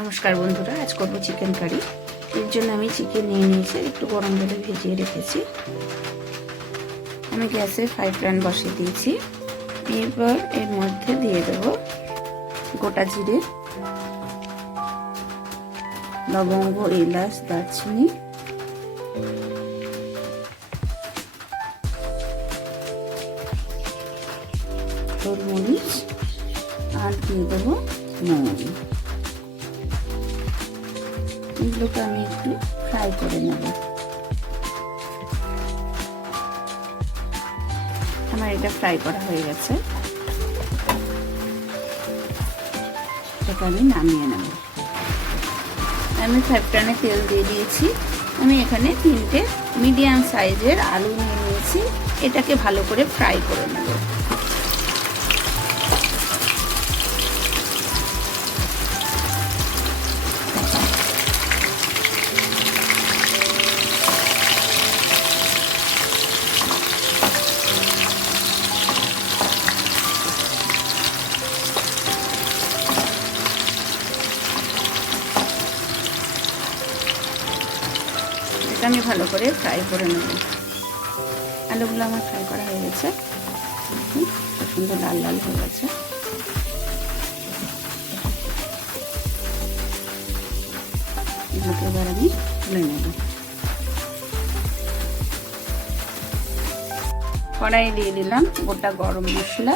নমস্কার বন্ধুরা, আজ করব চিকেন কারি এর জন্য আমি চিকেন নিয়ে নিয়েছি একটু গরম জলে ভেজিয়ে রেখেছি। আমি গ্যাসে ফ্রাই প্যান বসিয়ে দিয়েছি। এরপর এর মধ্যে দিয়ে দেব গোটা জিরে, লবঙ্গ, এলাচ, দারচিনি এগুলোকে আমি একটু ফ্রাই করে নেব। আমার এটা ফ্রাই করা হয়ে গেছে। এটাকে আমি নামিয়ে নেব। আমি ফ্রাই প্যানে তেল দিয়ে দিয়েছি। আমি এখানে তিনটে মিডিয়াম সাইজের আলু নিয়ে নিয়েছি। এটাকে ভালো করে ফ্রাই করে নেব। ভালো করে ফ্রাই করে নেব। আলুগুলো আমার ফ্রাই করা হয়ে গেছে। সুন্দর লাল লাল হয়ে গেছে। এবার আমি তুলে নেব। কড়াই দিয়ে দিলাম গোটা গরম মশলা।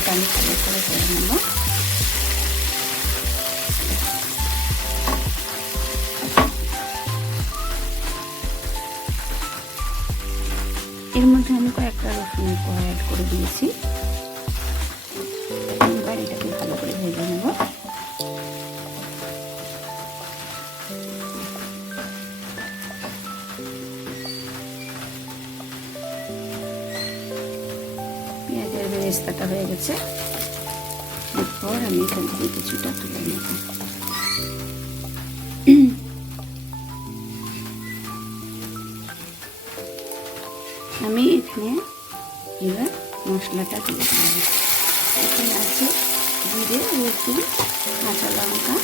পেঁয়াজটাকে আমি ভালো করে করে নেব এর মধ্যে আমি কয়েকটা রসুনের অ্যাড করে দিয়েছি। বেরেস্তাটা হয়ে এরপর আমি এখান থেকে কিছুটা তুলে নেব। আমি এখানে এবার মশলাটা দিয়ে দেব এখানে আছে জিরে, রসুন, কাঁচা লঙ্কা।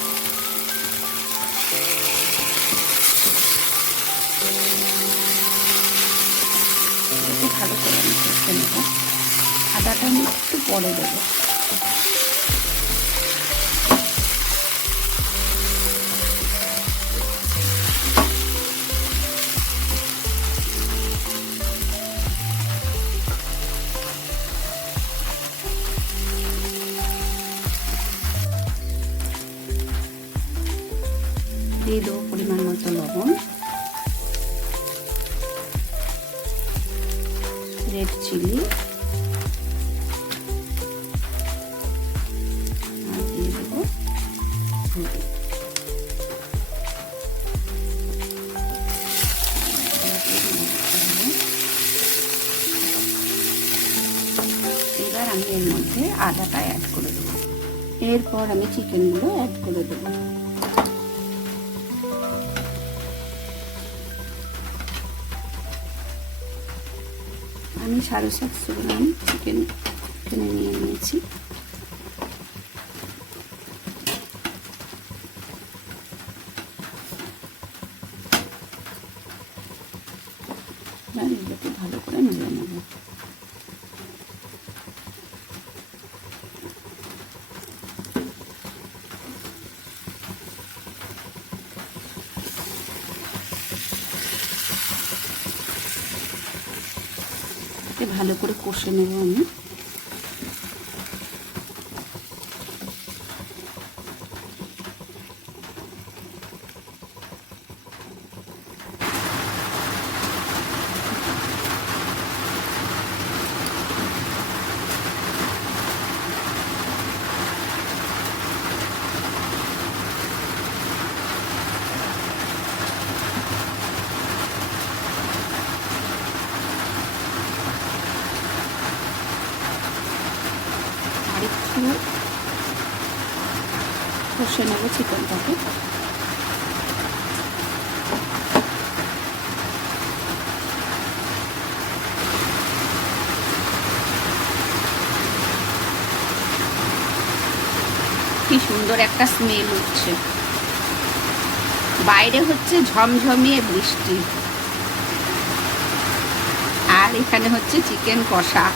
ভালো করে আমি করতে নেব। আদাটা আমি পরে দেবো। এবার আমি এর মধ্যে আদাটা অ্যাড করে দেবো। এরপর আমি চিকেনগুলো অ্যাড করে দেবো। আমি সাড়ে সাতশো গ্রাম চিকেন কিনে নিয়ে নিয়েছি। এবার এগুলোকে ভালো করে মিলে নেব ভালো করে কষে নেব আমি। কষে নেব চিকেনটাকে। কি সুন্দর একটা স্মেল উঠছে বাইরে হচ্ছে ঝমঝমিয়ে বৃষ্টি। আর এখানে হচ্ছে চিকেন কষা।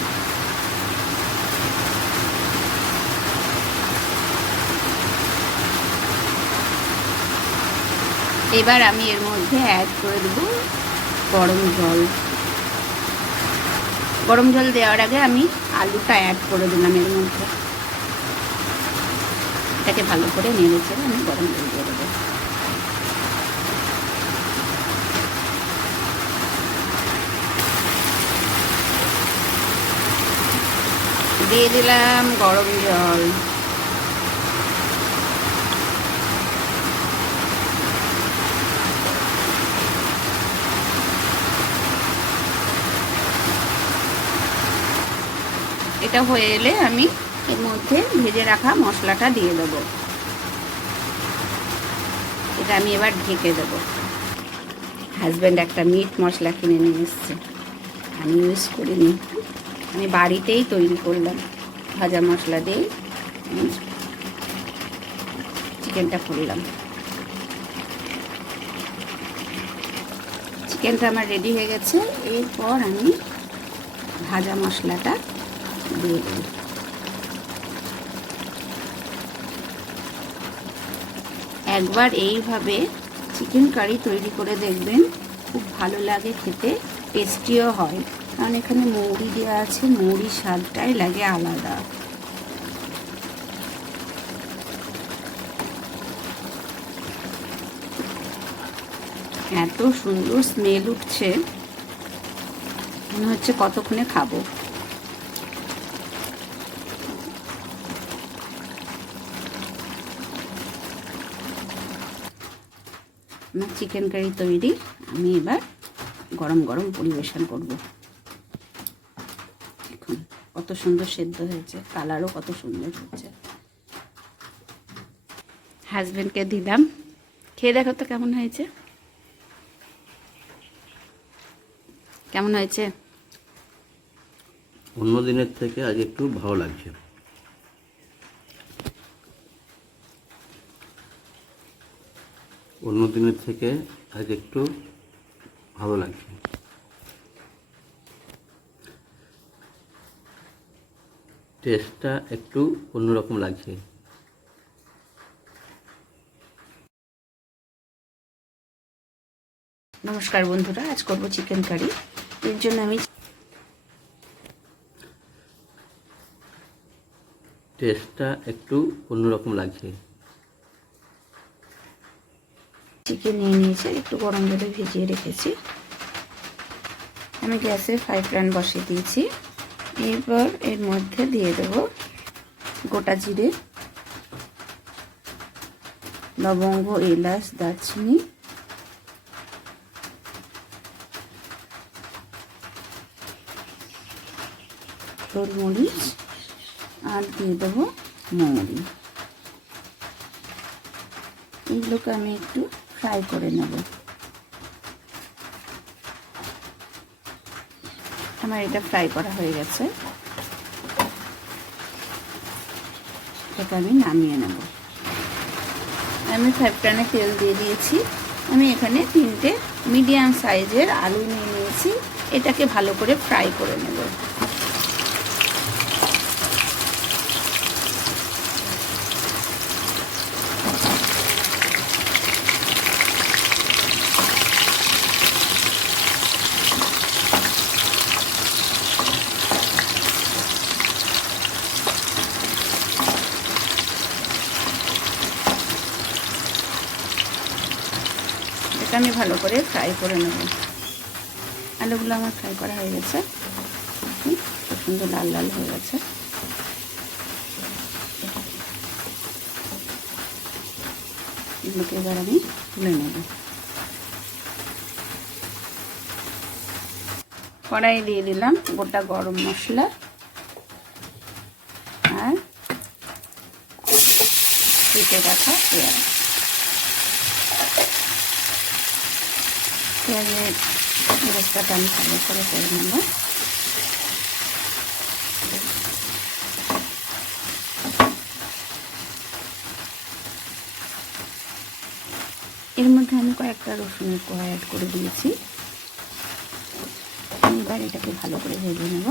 এবার আমি এর মধ্যে অ্যাড করে দেবো গরম জল। গরম জল দেওয়ার আগে আমি আলুটা অ্যাড করে দিলাম এর মধ্যে। এটাকে ভালো করে নেড়েছে আমি গরম জল দিয়ে দেবো। দিয়ে দিলাম গরম জল। এটা হয়ে এলে আমি এর মধ্যে ভেজে রাখা মশলাটা দিয়ে দেবো। এটা আমি এবার ঢেকে দেবো। হাজব্যান্ড একটা মিট মশলা কিনে নিয়ে এসছে। আমি ইউজ করিনি। আমি বাড়িতেই তৈরি করলাম। ভাজা মশলা দিয়ে চিকেনটা করলাম। চিকেনটা আমার রেডি হয়ে গেছে। এরপর আমি ভাজা মশলাটা দিয়ে একবার এইভাবে চিকেন কারি তৈরি করে দেখবেন, খুব ভালো লাগে খেতে টেস্টিও হয়। কারণ এখানে মৌরি দেওয়া আছে, মৌরি স্বাদটাই লাগে আলাদা। এত সুন্দর স্মেল উঠছে। মনে হচ্ছে কতক্ষণে খাব। আমার চিকেন কারি তৈরি। আমি এবার গরম গরম পরিবেশন করব। দেখুন, কত সুন্দর সেদ্ধ হয়েছে, কালারও কত সুন্দর হচ্ছে হাজব্যান্ডকে দিলাম। খেয়ে দেখো তো কেমন হয়েছে। কেমন হয়েছে? অন্য দিনের থেকে আজ একটু ভালো লাগছে। অন্য দিনের থেকে আজ একটু ভালো লাগছে। টেস্টটা একটু অন্যরকম লাগছে। নমস্কার বন্ধুরা আজ করব চিকেন কারি এর জন্য আমি টেস্টটা একটু অন্যরকম লাগছে। চিকেন নিয়ে নিয়েছি একটু গরম জলে ভিজিয়ে রেখেছি। আমি গ্যাসে ফ্রাই প্যান বসিয়ে দিয়েছি। এরপর এর মধ্যে দিয়ে দেব গোটা জিরে, লবঙ্গ, এলাচ, দারচিনি, গোলমরিচ, আর দিয়ে দেবো মৌরি। এইগুলোকে আমি একটু ফ্রাই করে নেব। আমার এটা ফ্রাই করা হয়ে গেছে। এটা আমি নামিয়ে নেব। আমি ফ্রাই প্যানে তেল দিয়ে দিয়েছি। আমি এখানে তিনটে মিডিয়াম সাইজের আলু নিয়ে নিয়েছি। এটাকে ভালো করে ফ্রাই করে নেব। আমি ভালো করে ফ্রাই করে নেব। আলুগুলো আমার ফ্রাই করা হয়ে গেছে। সুন্দর লাল লাল হয়ে গেছে। এগুলোকে এবার আমি তুলে নেব। কড়াই দিয়ে দিলাম গোটা গরম মশলা। আর কেটে রাখা পেঁয়াজ। পেঁয়াজের রসটাকে আমি ভালো করে করে নেব। এর মধ্যে আমি কয়েকটা রসুনের কোয়া অ্যাড করে দিয়েছি। এবার এটাকে ভালো করে ভেজে নেব।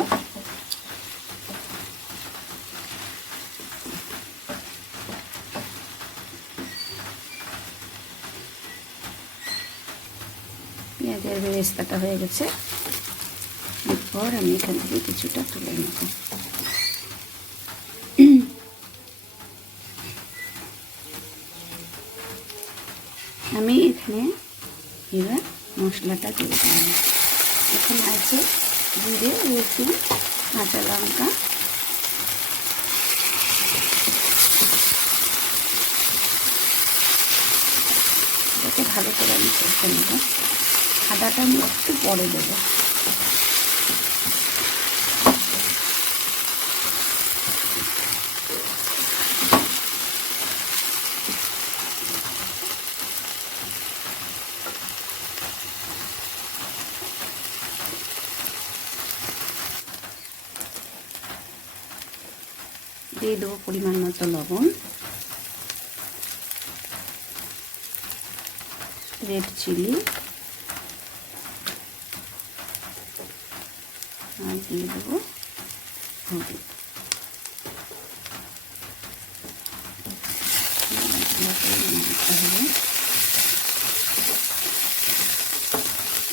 বেরেস্তাটা হয়ে গেছে। এরপর আমি এখান থেকে কিছুটা তুলে নেব। আমি এখানে এবার মশলাটা দিয়ে দিলাম। এখানে আছে জিরে, রসুন, কাঁচা লঙ্কা। এটাকে ভালো করে আমি করতে নেব। আদাটা আমি একটু পরে দেবো। দিয়ে দেবো পরিমাণ মতো লবণ। রেড চিলি আর দিয়ে দেবো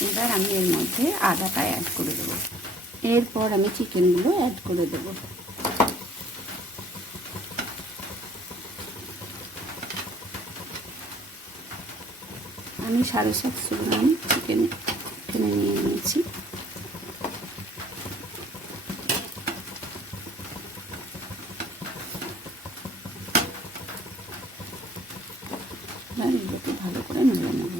এবার আমি এর মধ্যে আদাটা অ্যাড করে দেবো। এরপর আমি চিকেনগুলো অ্যাড করে দেবো। আমি সাড়ে সাতশো গ্রাম চিকেন এখানে নিয়ে নিয়েছি এবার এগুলোকে ভালো করে নেড়ে নেব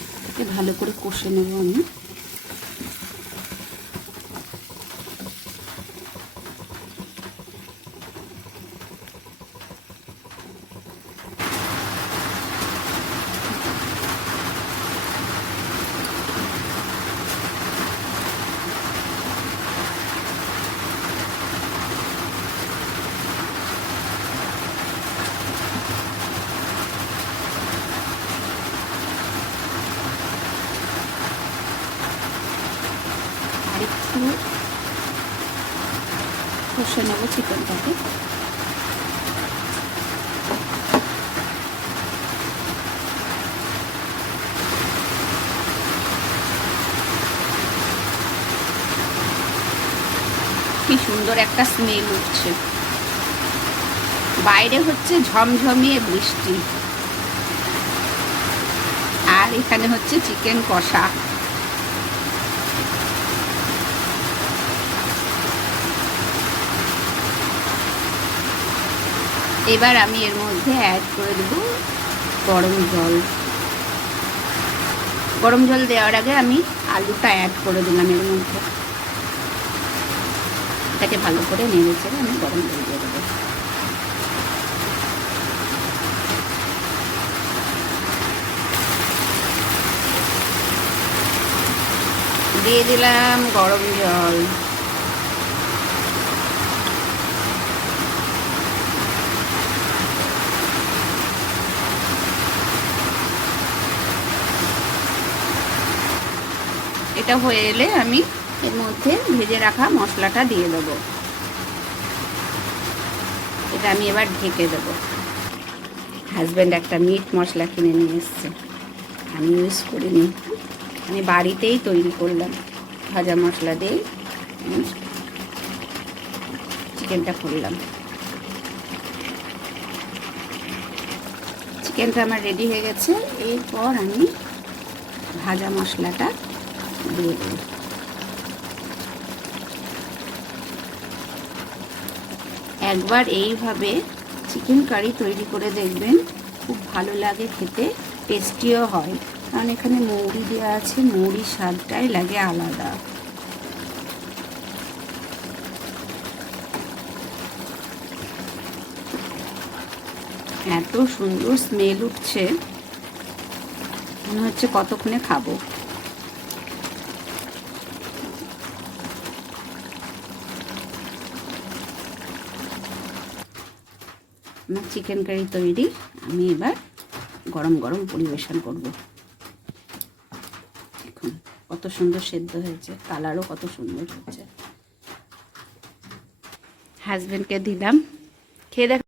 এটাকে ভালো করে কষে নেব আমি আর একটু কষে নেব চিকেনটাকে। কি সুন্দর একটা স্মেল উঠছে বাইরে হচ্ছে ঝমঝমিয়ে বৃষ্টি। আর এখানে হচ্ছে চিকেন কষা। এবার আমি এর মধ্যে অ্যাড করে দেবো গরম জল। গরম জল দেওয়ার আগে আমি আলুটা অ্যাড করে দিলাম এর মধ্যে। এটাকে ভালো করে নেড়ে চেড়ে আমি গরম জল দিয়ে দেবো। দিয়ে দিলাম গরম জল। এটা হয়ে এলে আমি এর মধ্যে ভেজে রাখা মশলাটা দিয়ে দেবো। এটা আমি এবার ঢেকে দেবো। হাজব্যান্ড একটা মিট মশলা কিনে নিয়ে এসছে। আমি ইউজ করিনি। আমি বাড়িতেই তৈরি করলাম। ভাজা মশলা দিয়ে চিকেনটা করলাম। চিকেনটা আমার রেডি হয়ে গেছে। এরপর আমি ভাজা মশলাটা একবার এইভাবে চিকেন কারি তৈরি করে দেখবেন, খুব ভালো লাগে খেতে টেস্টিও হয়। কারণ এখানে মৌরি দেওয়া আছে মৌরির স্বাদটাই লাগে আলাদা। এত সুন্দর স্মেল উঠছে। মনে হচ্ছে কতক্ষণে খাব। আমার চিকেন কারি তৈরি। আমি এবার গরম গরম পরিবেশন করব। দেখুন, কত সুন্দর সেদ্ধ হয়েছে, কালারও কত সুন্দর হয়েছে। হাজব্যান্ডকে দিলাম। খেয়ে দেখ